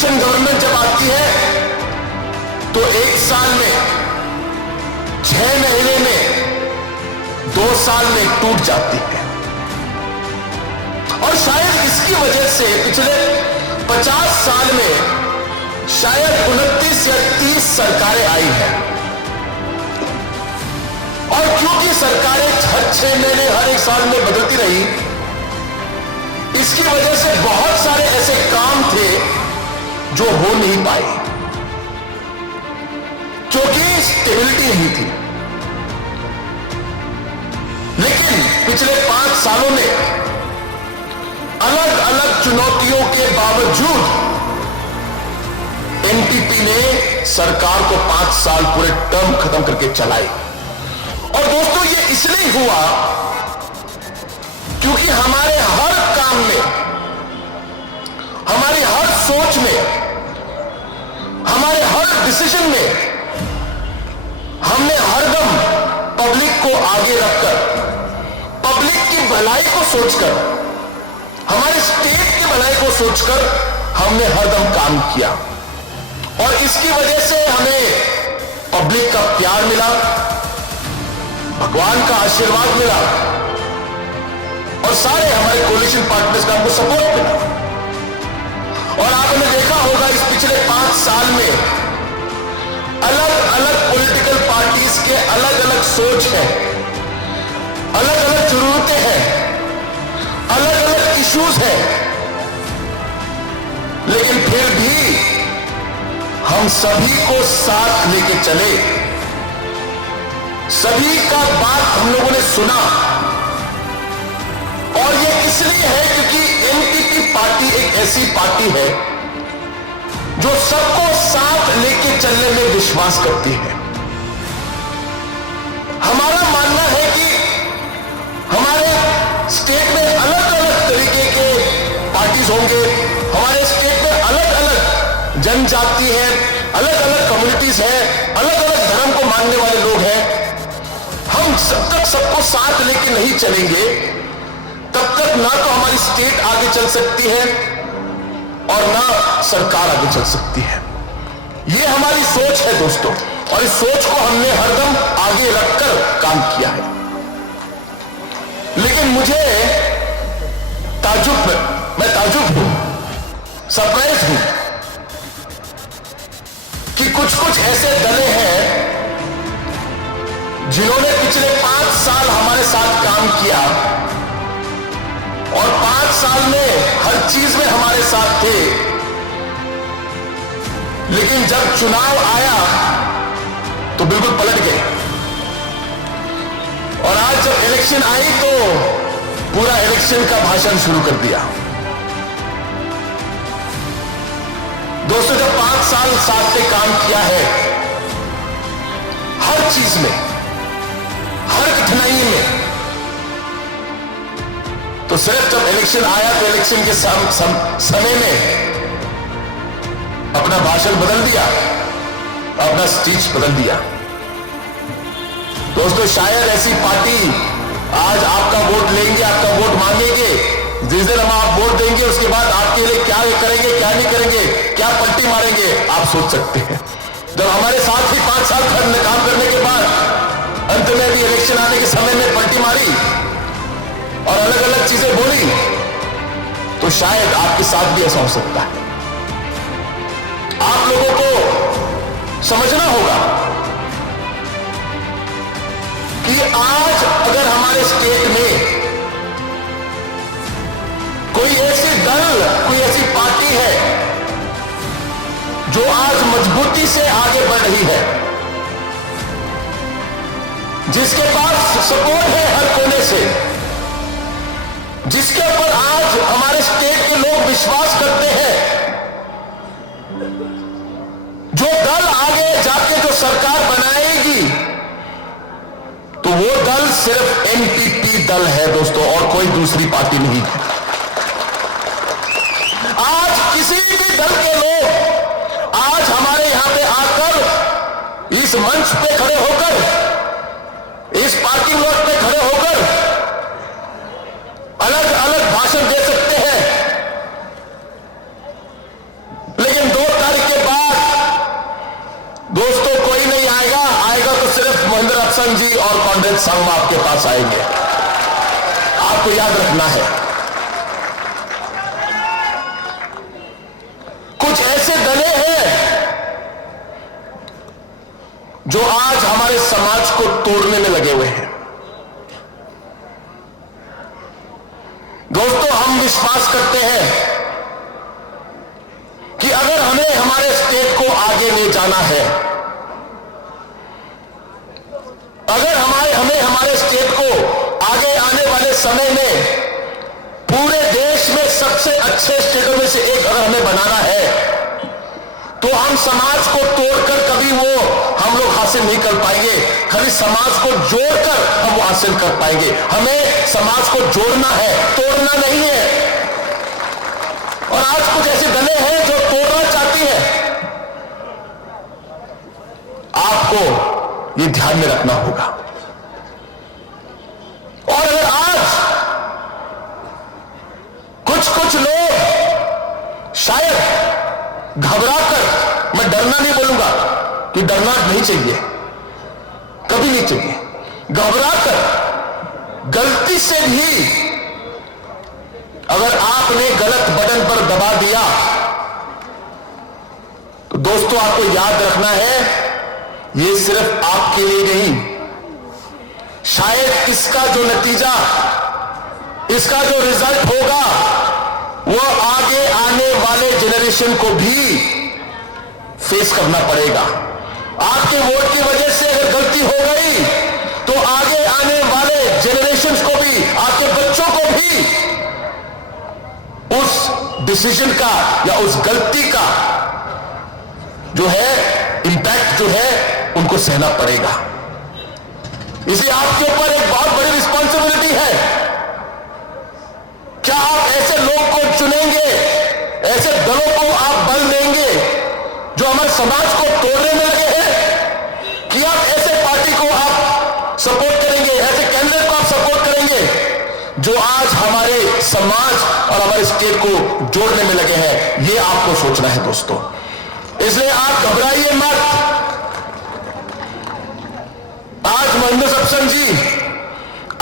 Coalition government जब आती है तो 1 साल में, 6 महीने में, 2 साल में टूट जाती है। और शायद इसकी वजह से पिछले 50 साल में शायद 29 या 30 सरकारें आई हैं। और क्योंकि सरकारें हर 6 महीने, हर 1 साल में बदलती रही, इसकी वजह से बहुत सारे ऐसे काम थे जो हो नहीं पाए, क्योंकि स्टेबिलिटी नहीं थी। लेकिन पिछले 5 सालों में अलग अलग चुनौतियों के बावजूद एनपीपी ने सरकार को 5 साल पूरे टर्म खत्म करके चलाई। और दोस्तों, ये इसलिए हुआ क्योंकि हमारे हर काम में, हमारी हर सोच में, हमारे हर डिसीजन में हमने हरदम पब्लिक को आगे रखकर, पब्लिक की भलाई को सोचकर, हमारे स्टेट की भलाई को सोचकर हमने हरदम काम किया। और इसकी वजह से हमें पब्लिक का प्यार मिला, भगवान का आशीर्वाद मिला, और सारे हमारे कोलिशन पार्टनर्स का हमको सपोर्ट मिला। और आपने देखा होगा इस पिछले 5 साल में अलग अलग पॉलिटिकल पार्टीज के अलग अलग सोच है, अलग अलग जरूरतें हैं, अलग अलग इश्यूज हैं, लेकिन फिर भी हम सभी को साथ लेके चले, सभी का बात हम लोगों ने सुना। और ये इसलिए है क्योंकि एनपीपी पार्टी एक ऐसी पार्टी है जो सबको साथ लेके चलने में विश्वास करती है। हमारा मानना है कि हमारे स्टेट में अलग अलग तरीके के पार्टीज होंगे, हमारे स्टेट में अलग अलग जनजाति है, अलग अलग कम्युनिटीज है, अलग अलग धर्म को मानने वाले लोग हैं। हम जब तक सबको साथ लेके नहीं चलेंगे तब तक ना तो हमारी स्टेट आगे चल सकती है और ना सरकार आगे चल सकती है। ये हमारी सोच है दोस्तों, और इस सोच को हमने हरदम आगे रखकर काम किया है। लेकिन मुझे मैं ताजुब हूं, सरप्राइज हूं कि कुछ ऐसे दलें हैं जिन्होंने पिछले 5 साल हमारे साथ काम किया और 5 साल में हर चीज में हमारे साथ थे, लेकिन जब चुनाव आया तो बिल्कुल पलट गए। और आज जब इलेक्शन आई तो पूरा इलेक्शन का भाषण शुरू कर दिया। दोस्तों, जब 5 साल साथ में काम किया है, हर चीज में, हर कठिनाई में, तो सिर्फ जब इलेक्शन आया तो इलेक्शन के समय में अपना भाषण बदल दिया, अपना स्पीच बदल दिया। दोस्तों, शायद ऐसी पार्टी आज आपका वोट लेंगे, आपका वोट मांगेंगे, जिस दिन हम आप वोट देंगे उसके बाद आपके लिए क्या करेंगे, क्या नहीं करेंगे, क्या पलटी मारेंगे, आप सोच सकते हैं। जब हमारे साथ ही 5 साल काम करने के बाद अंत में भी इलेक्शन आने के समय में पलटी मारी और अलग अलग चीजें बोली, तो शायद आपके साथ भी ऐसा हो सकता है। आप लोगों को समझना होगा कि आज अगर हमारे स्टेट में कोई ऐसी दल, कोई ऐसी पार्टी है जो आज मजबूती से आगे बढ़ रही है, जिसके पास सपोर्ट है हर कोने से, जिसके ऊपर आज हमारे स्टेट के लोग विश्वास करते हैं, जो दल आगे जाके जो सरकार बनाएगी, तो वो दल सिर्फ एनपीपी दल है दोस्तों, और कोई दूसरी पार्टी नहीं है। आज किसी भी दल के लोग आज हमारे यहां पे आकर इस मंच पे खड़े होकर, इस पार्किंग लॉट पे खड़े होकर अलग अलग भाषण दे सकते हैं, लेकिन और कॉमरेड संगमा आपके पास आएंगे। आपको याद रखना है, कुछ ऐसे दले हैं जो आज हमारे समाज को तोड़ने में लगे हुए हैं। दोस्तों, हम विश्वास करते हैं कि अगर हमें हमारे स्टेट को आगे ले जाना है, अगर हमें हमारे स्टेट को आगे आने वाले समय में पूरे देश में सबसे अच्छे स्टेटों में से एक अगर हमें बनाना है, तो हम समाज को तोड़कर कभी वो हम लोग हासिल नहीं कर पाएंगे। खाली समाज को जोड़कर हम वो हासिल कर पाएंगे। हमें समाज को जोड़ना है, तोड़ना नहीं है। और आज कुछ ऐसे दलें हैं जो तोड़ना चाहती है। आपको ये ध्यान में रखना होगा। और अगर आज कुछ लोग शायद घबराकर, मैं डरना नहीं बोलूंगा कि डरना नहीं चाहिए, कभी नहीं चाहिए, घबराकर गलती से भी अगर आपने गलत बटन पर दबा दिया, तो दोस्तों आपको याद रखना है, ये सिर्फ आपके लिए नहीं, शायद इसका जो नतीजा, इसका जो रिजल्ट होगा, वो आगे आने वाले जनरेशन को भी फेस करना पड़ेगा। आपके वोट की वजह से अगर गलती हो गई, तो आगे आने वाले जनरेशन को भी, आपके बच्चों को भी उस डिसीजन का या उस गलती का जो है इंपैक्ट जो है उनको सहना पड़ेगा। इसलिए आपके ऊपर एक बहुत बड़ी रिस्पॉन्सिबिलिटी है। क्या आप ऐसे लोग को चुनेंगे, ऐसे दलों को आप बल देंगे जो हमारे समाज को तोड़ने में लगे हैं, कि आप ऐसे पार्टी को आप सपोर्ट करेंगे, ऐसे कैंडिडेट को आप सपोर्ट करेंगे जो आज हमारे समाज और हमारे स्टेट को जोड़ने में लगे हैं? ये आपको सोचना है दोस्तों। इसलिए आप घबराइए मत। आज महेंद्र सबसन जी,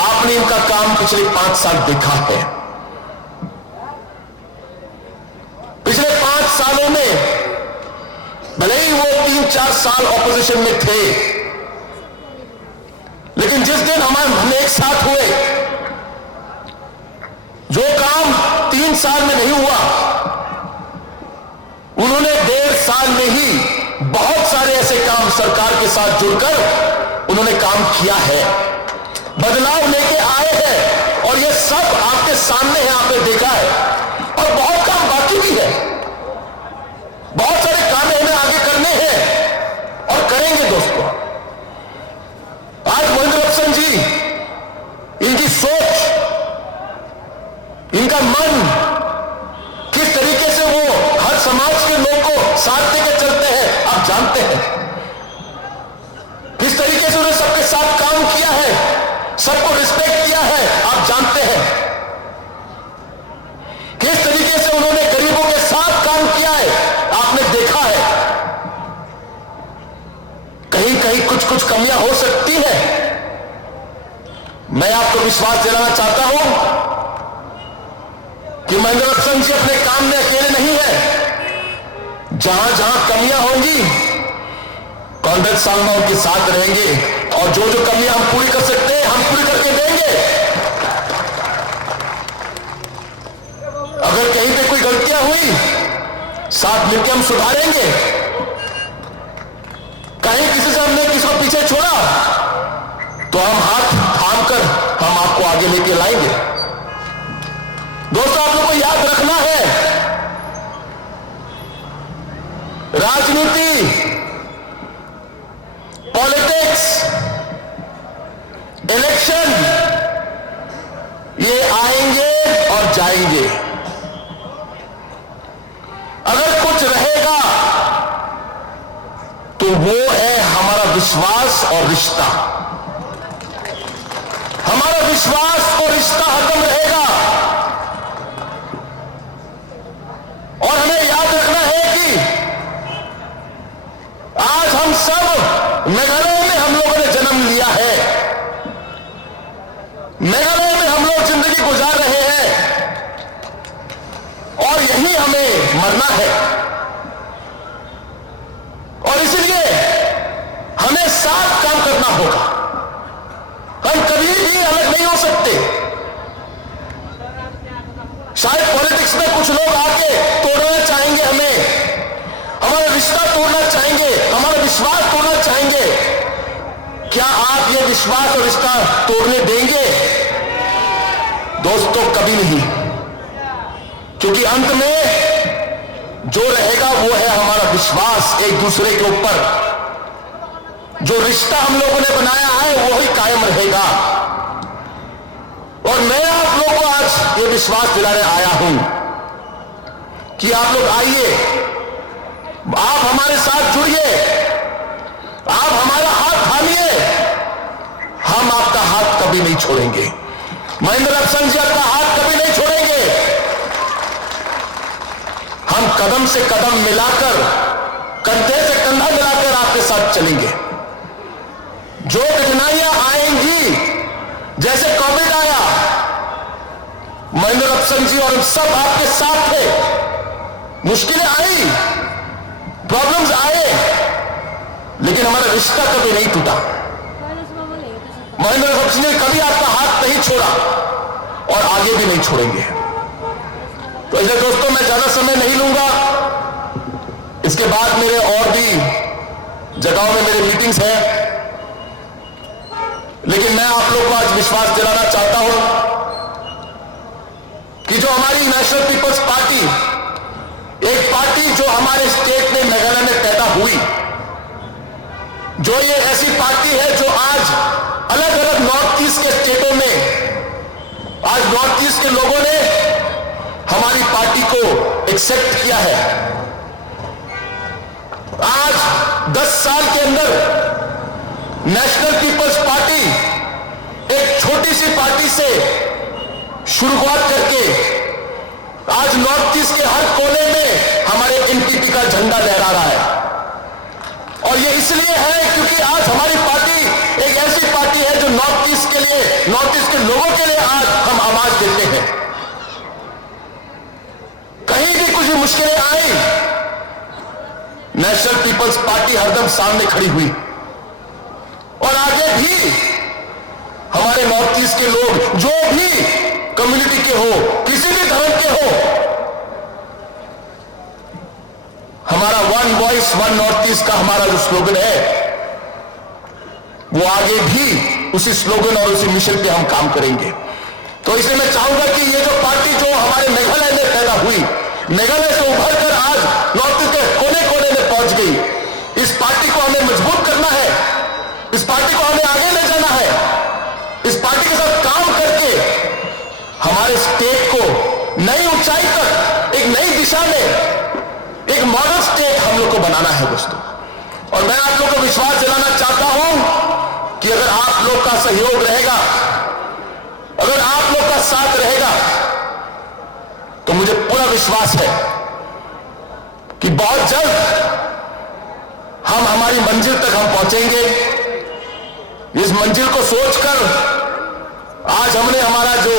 आपने इनका काम पिछले 5 साल देखा है। पिछले 5 सालों में भले ही वो 3-4 साल ऑपोजिशन में थे, लेकिन जिस दिन हम एक साथ हुए, जो काम 3 साल में नहीं हुआ, उन्होंने 1.5 साल में ही बहुत सारे ऐसे काम सरकार के साथ जुड़कर उन्होंने काम किया है, बदलाव लेके आए हैं। और ये सब आपके सामने है, आपने देखा है। और बहुत काम बाकी भी है, बहुत सारे काम हमें आगे करने हैं और करेंगे दोस्तों। आज महेंद्र सबसन जी, इनकी सोच, इनका मन, किस तरीके से वो हर समाज के लोग को साथ लेकर चलते हैं, आप जानते हैं। किस तरीके से उन्होंने सबके साथ काम किया है, सबको रिस्पेक्ट किया है, आप जानते हैं। किस तरीके से उन्होंने गरीबों के साथ काम किया है, आपने देखा है। कहीं कहीं कुछ कमियां हो सकती हैं। मैं आपको विश्वास दिलाना चाहता हूं कि महेंद्र सबसन जी अपने काम में अकेले नहीं है। जहां जहां कमियां होंगी, कॉमरेड संगमा उनके साथ रहेंगे, और जो जो कमियां हम पूरी कर सकते हैं, हम पूरी करके देंगे। अगर कहीं पे कोई गलतियां हुई, साथ मिलकर हम सुधारेंगे। कहीं किसी से हमने किसी को पीछे छोड़ा, तो हम हाथ थाम कर हम आपको आगे लेके लाएंगे। दोस्तों, आप लोगों को याद रखना है, राजनीति, पॉलिटिक्स, इलेक्शन, ये आएंगे और जाएंगे। अगर कुछ रहेगा तो वो है हमारा विश्वास और रिश्ता। हमारा विश्वास और रिश्ता हरदम रहेगा। और हमें याद रखना है कि आज हम सब मेघालय में हम लोगों ने जन्म लिया है। मरना है। और इसलिए हमें साथ काम करना होगा। हम कभी भी अलग नहीं हो सकते। शायद पॉलिटिक्स में कुछ लोग आके तोड़ना चाहेंगे, हमारा रिश्ता तोड़ना चाहेंगे, हमारा विश्वास तोड़ना चाहेंगे। क्या आप ये विश्वास और रिश्ता तोड़ने देंगे? दोस्तों, कभी नहीं। क्योंकि अंत में जो रहेगा वो है हमारा विश्वास एक दूसरे के ऊपर। जो रिश्ता हम लोगों ने बनाया है वो ही कायम रहेगा। और मैं आप लोगों को आज ये विश्वास दिलाने आया हूं कि आप लोग आइए, आप हमारे साथ जुड़िए, आप हमारा हाथ थामिए। हम आपका हाथ कभी नहीं छोड़ेंगे। महेंद्र अफसन जी आपका हाथ कभी नहीं छोड़ेंगे। हम कदम से कदम मिलाकर, कंधे से कंधा मिलाकर आपके साथ चलेंगे। जो कठिनाइयां आएंगी, जैसे कोविड आया, महेंद्र अफसन जी और सब आपके साथ थे। मुश्किलें आई, प्रॉब्लम्स आए, लेकिन हमारा रिश्ता कभी नहीं टूटा। महेंद्र अफसन जी ने कभी आपका हाथ नहीं छोड़ा और आगे भी नहीं छोड़ेंगे। तो इसलिए दोस्तों, मैं ज्यादा समय नहीं लूंगा। इसके बाद मेरे और भी जगहों में मेरे मीटिंग्स हैं, लेकिन मैं आप लोग को आज विश्वास दिलाना चाहता हूं कि जो हमारी नेशनल पीपल्स पार्टी, एक पार्टी जो हमारे स्टेट में, मेघालय में पैदा हुई, जो ये ऐसी पार्टी है जो आज अलग अलग नॉर्थ ईस्ट के स्टेटों में, आज नॉर्थ ईस्ट के लोगों ने हमारी पार्टी को एक्सेप्ट किया है। आज 10 साल के अंदर नेशनल पीपल्स पार्टी एक छोटी सी पार्टी से शुरुआत करके आज नॉर्थ ईस्ट के हर कोने में हमारे एनपीपी का झंडा लहरा रहा है। और ये इसलिए है क्योंकि आज हमारी पार्टी एक ऐसी पार्टी है जो नॉर्थ ईस्ट के लिए, नॉर्थ ईस्ट के लोगों के लिए आज हम आवाज देते हैं। कहीं भी कुछ भी मुश्किलें आई, नेशनल पीपल्स पार्टी हरदम सामने खड़ी हुई। और आगे भी हमारे नॉर्थ ईस्ट के लोग, जो भी कम्युनिटी के हो, किसी भी धर्म के हो, हमारा one voice one north east का हमारा जो स्लोगन है, वो आगे भी उसी स्लोगन और उसी मिशन पे हम काम करेंगे। तो इसलिए मैं चाहूंगा कि ये जो पार्टी जो हमारे मेघालय में पैदा हुई, मेघालय से उभर कर आज नॉर्थ ईस्ट के कोने कोने में पहुंच गई, इस पार्टी को हमें मजबूत करना है। इस पार्टी को हमें आगे ले जाना है। इस पार्टी के साथ काम करके हमारे स्टेट को नई ऊंचाई तक, एक नई दिशा में, एक मॉडल स्टेट हम लोग को बनाना है दोस्तों। और मैं आप लोग को विश्वास दिलाना चाहता हूं कि अगर आप लोग का सहयोग रहेगा, अगर आप लोग का साथ रहेगा, तो मुझे पूरा विश्वास है कि बहुत जल्द हम हमारी मंजिल तक हम पहुंचेंगे। इस मंजिल को सोचकर आज हमने हमारा जो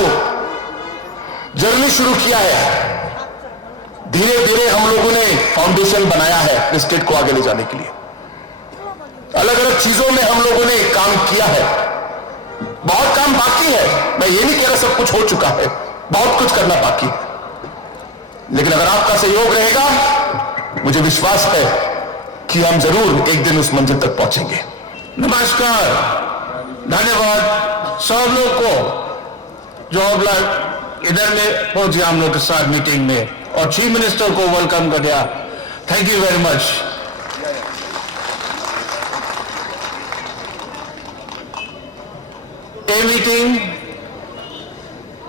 जर्नी शुरू किया है, धीरे धीरे हम लोगों ने फाउंडेशन बनाया है इस स्टेट को आगे ले जाने के लिए। अलग अलग चीजों में हम लोगों ने काम किया है। बहुत काम बाकी है, मैं ये नहीं कह रहा सब कुछ हो चुका है, बहुत कुछ करना बाकी है। लेकिन अगर आपका सहयोग रहेगा, मुझे विश्वास है कि हम जरूर एक दिन उस मंजिल तक पहुंचेंगे। नमस्कार, धन्यवाद सब लोग को जो अब इधर में पहुंच गया हम लोग के साथ मीटिंग में, और चीफ मिनिस्टर को वेलकम कर दिया। Thank you very much. ये मीटिंग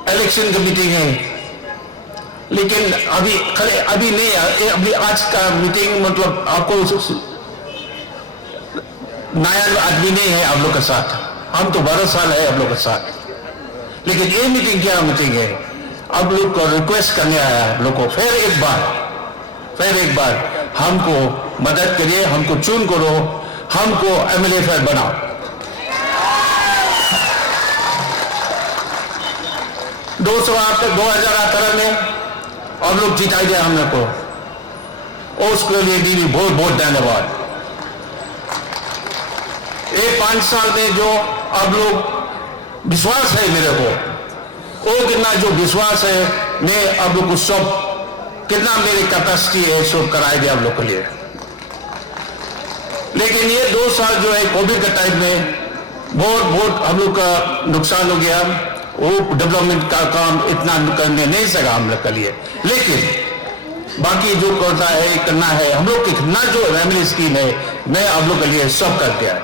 इलेक्शन की मीटिंग है, लेकिन अभी नहीं, अभी आज का मीटिंग मतलब आपको नया आदमी नहीं है आप लोग के साथ, हम तो 12 साल है आप लोग के साथ। लेकिन ये मीटिंग क्या मीटिंग है, आप लोग को रिक्वेस्ट करने आया आप लोग को फिर एक बार हमको मदद करिए, हमको चुन करो, हमको एमएलए फिर बनाओ। दो 2018 में आप लोग जिताई दिया हम लोग को, और उसके लिए भी बहुत बहुत धन्यवाद। ये 5 साल में जो अब लोग विश्वास है मेरे को, वो कितना जो विश्वास है, मैं अब लोग को सब कितना मेरी कैपेसिटी है सब कराएंगे आप लोग के लिए। लेकिन ये 2 साल जो है कोविड के टाइम में बहुत हम लोग का नुकसान हो गया, वो डेवलपमेंट का काम इतना करने नहीं सका हम लोग के लिए। लेकिन बाकी जो करता है करना है, हम लोग कितना जो रेमेडी स्कीम है मैं आप लोग के लिए सब कर दिया।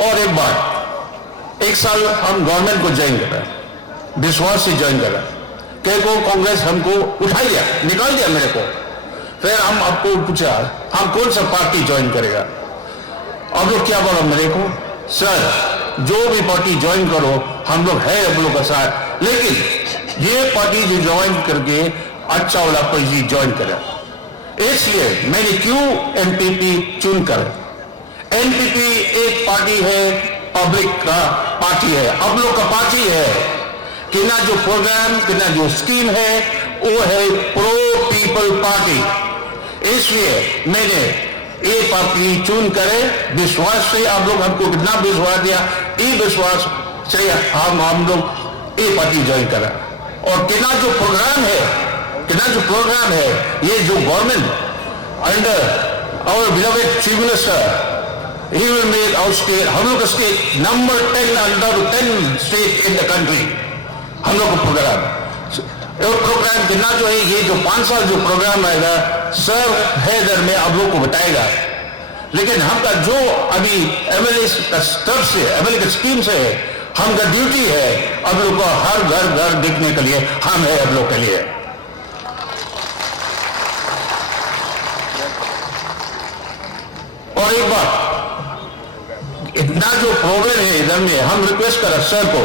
और एक बात, 1 साल हम गवर्नमेंट को ज्वाइन करा, विश्वास से ज्वाइन करा, कई को कांग्रेस हमको उठा लिया, निकाल दिया मेरे को। फिर हम आपको पूछा हम कौन सा पार्टी ज्वाइन करेगा, आप लोग क्या बोला मेरे को, सर जो भी पार्टी ज्वाइन करो हम लोग है आप लोग का साथ, लेकिन ये पार्टी जो ज्वाइन करके अच्छा वाला पार्टी ज्वाइन करा। इसलिए मैंने क्यों एनपीपी चुन कर, एनपीपी एक पार्टी है, पब्लिक का पार्टी है, आप लोग का पार्टी है, कि ना जो प्रोग्राम कि ना जो स्कीम है वो है प्रो पीपल पार्टी। इसलिए मैंने ये पार्टी चुन करे, विश्वास से आप लोग हमको कितना विश्वास दिया, ये विश्वास से हम लोग ये पार्टी ज्वाइन करा। और कितना जो प्रोग्राम है, कितना जो प्रोग्राम है, ये जो government under our beloved chief minister, he will make our state, हम लोग का state number 10 under 10 state in the country, हम लोग का प्रोग्राम कितना जो है, ये जो 5 साल जो प्रोग्राम आएगा सर हैदर में आप लोग को बताएगा। लेकिन हमका जो अभी एमएलए का स्तर से, एमएलए की स्कीम से हमका ड्यूटी है आप लोग को हर घर देखने के लिए, हम है आप लोग के लिए। और एक बात, इतना जो प्रॉब्लम है इधर में, हम रिक्वेस्ट करें सर को,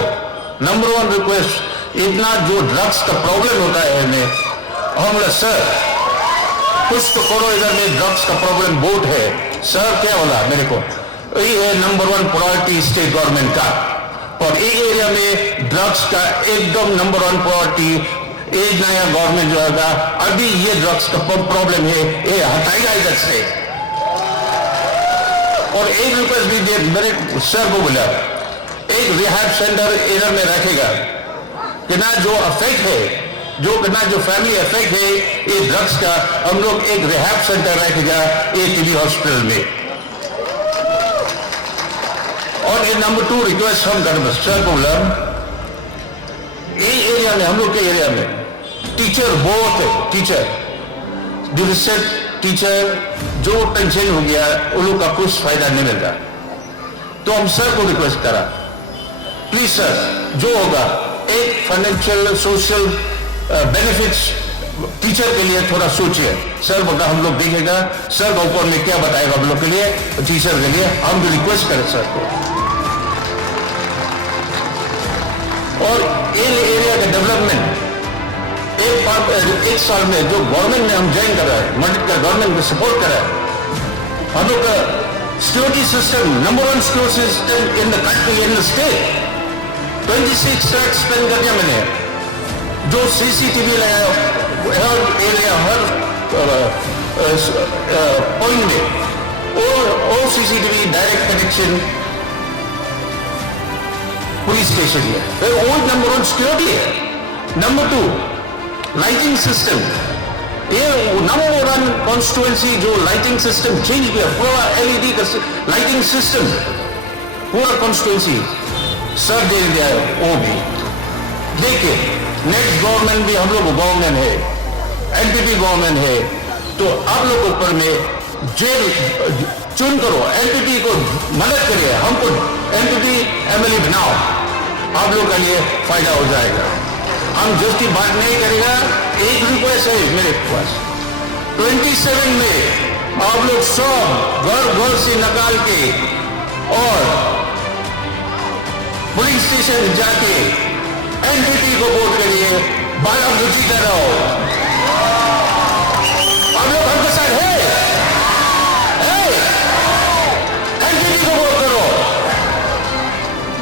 नंबर 1 रिक्वेस्ट, इतना जो ड्रग्स का प्रॉब्लम होता है हमें, हम बोला सर कुछ तो करो, इधर में ड्रग्स का प्रॉब्लम बहुत है। सर क्या बोला मेरे को, ये है नंबर 1 प्रायोरिटी स्टेट गवर्नमेंट का, और ये एरिया में ड्रग्स का एकदम नंबर 1 प्रायोरिटी एक नया गवर्नमेंट जो होगा, अभी ये ड्रग्स का प्रॉब्लम है ये हटाएगा इधर से। और एक रिक्वेस्ट भी मेरे सर को बोला, एक रिहैब सेंटर इधर में रखेगा, कितना जो अफेक्ट है, जो कितना जो फैमिली अफेक्ट है ये ड्रग्स का, हम लोग एक रिहैब सेंटर रखेगा एटीबी हॉस्पिटल में। और ये नंबर 2 रिक्वेस्ट हम कर सर को बोला, ये एरिया में, हम लोग के एरिया में टीचर बहुत है, टीचर जो रिसर्च टीचर जो पेंशन हो गया उन लोग का कुछ फायदा नहीं मिल रहा। तो हम सर को रिक्वेस्ट करा, प्लीज सर जो होगा एक फाइनेंशियल सोशल बेनिफिट्स टीचर के लिए थोड़ा सोचिए। सर बोला हम लोग देखेगा, सर का ऊपर में क्या बताएगा हम लोग के लिए, टीचर के लिए हम भी रिक्वेस्ट करें सर को। और इन एरिया का डेवलपमेंट एक साल में जो गवर्नमेंट ने हम ज्वाइन करा है, मदद का गवर्नमेंट को सपोर्ट करा है, हम लोग का security system number 1 security system in the country, in the state. 26 lakh spend कर दिया मैंने, जो सीसीटीवी लगाया हर एरिया, हर पॉइंट में, और CCTV direct connection police station है, फिर वो नंबर 1 सिक्योरिटी है। नंबर 2 लाइटिंग सिस्टम, ये नंबर 1 कॉन्स्टिट्यूएंसी जो लाइटिंग सिस्टम चेंज किया, पूरा एलईडी का लाइटिंग सिस्टम पूरा कॉन्स्टिट्यूएंसी सर दे दिया है। वो भी देखिए, नेक्स्ट गवर्नमेंट भी हम लोग गवर्नमेंट है, एनपीपी गवर्नमेंट है, तो आप लोग ऊपर में जेल चुन करो, एनपीपी को मदद करिए, हमको एनपीपी एमएलए बनाओ, आप लोग के लिए फायदा हो जाएगा। हम जिसकी बात नहीं करेगा, एक रिक्वेस्ट है मेरे पास, 27 में आप लोग सब घर से निकाल के और पुलिस स्टेशन जाके एनपीपी को वोट करिए, बाला जीता रहो। आप लोग हमके साथ है, एनपीपी को वोट करो,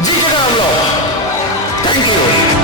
जीतेगा हम लोग। Thank you.